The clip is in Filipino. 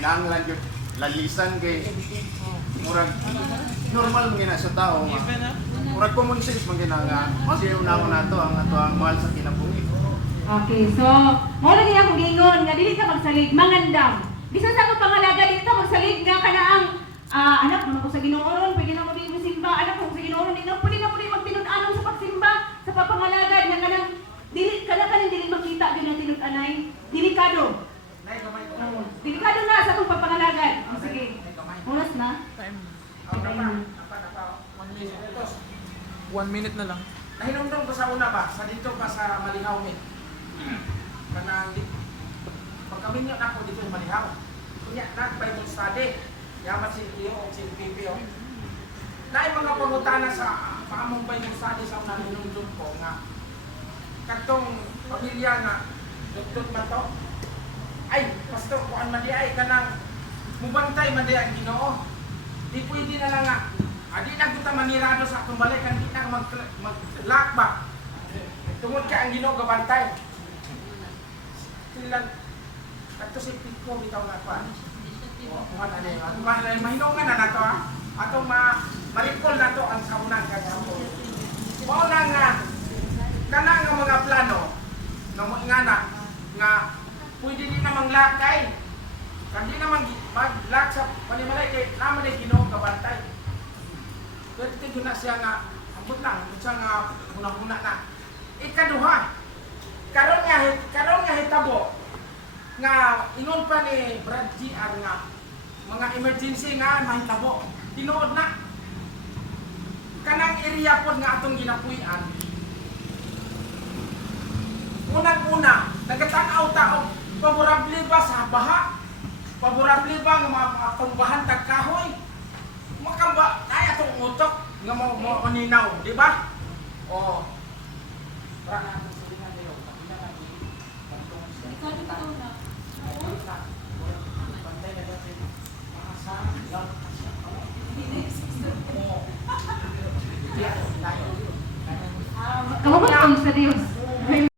kinahanglan gyud lalisan kay murag normal man gina sa tao nga. Murag common sense man gina nga siya una nato ang ato ang mahal sa kinabuhi. Okay, so mo lagi akong gingon nga dili ka magsalig mangandam. Bisan sa akong pangalaga dito magsalig nga kana ang anak mo ko sa Ginoo, pwede na mo din simba, anak mo sa Ginoo, di na pwede magtinud-anon sa pagsimba, sa papangalagad nga kanang dili dili makita gyud ang tinud-anay. Delikado. Delikado na sa akong papangalagad. Sige. Oras na. Time. Okay. 1 minute na lang. Nahinumdum ko sa una ba, sa dito pa sa Malihaw ni. Kanang pagkaminyo na ako dito sa Malihaw. Kunya, nag-Bible study. Yaman si Leo o si Pipi o. Naay mga pangutana sa paamong Bible study sa una hinumdum ko nga katong pamilya nga dudot man to. Ay, pastor, kuan man di ay kanang mubantay man di ang Ginoo. Di pwede na lang nga. Adi na kita manirado sa akong balay kan di na maglakba. Tungod ka ang Ginoo gabantay. Silan kadto si Pico bitaw na pa. Kuan ani, atong mahinungan na nato ha. Atong marikol na to ang kaunan kagapo. Mao na nga kana nga mga plano nga moingana nga pwede din namang lakay. Kandi naman maglak sa panimalay kay naman ay Ginoo gabantay. Pero ito na siya nga, ambot lang, siya nga hunang-huna na. Ikaduha, karon nga hitabo, nga ingon pa ni Brad GR nga, mga emergency nga mahitabo, tinuod na. Kanang area po nga atong ginapuyan. Unang-una, nagatanaw taong, paborable ba sa baha? Paborable ba nga mga pangbahan tagkahoy? Makamba, ay atong utok nga mo maninaw, di ba? Oh.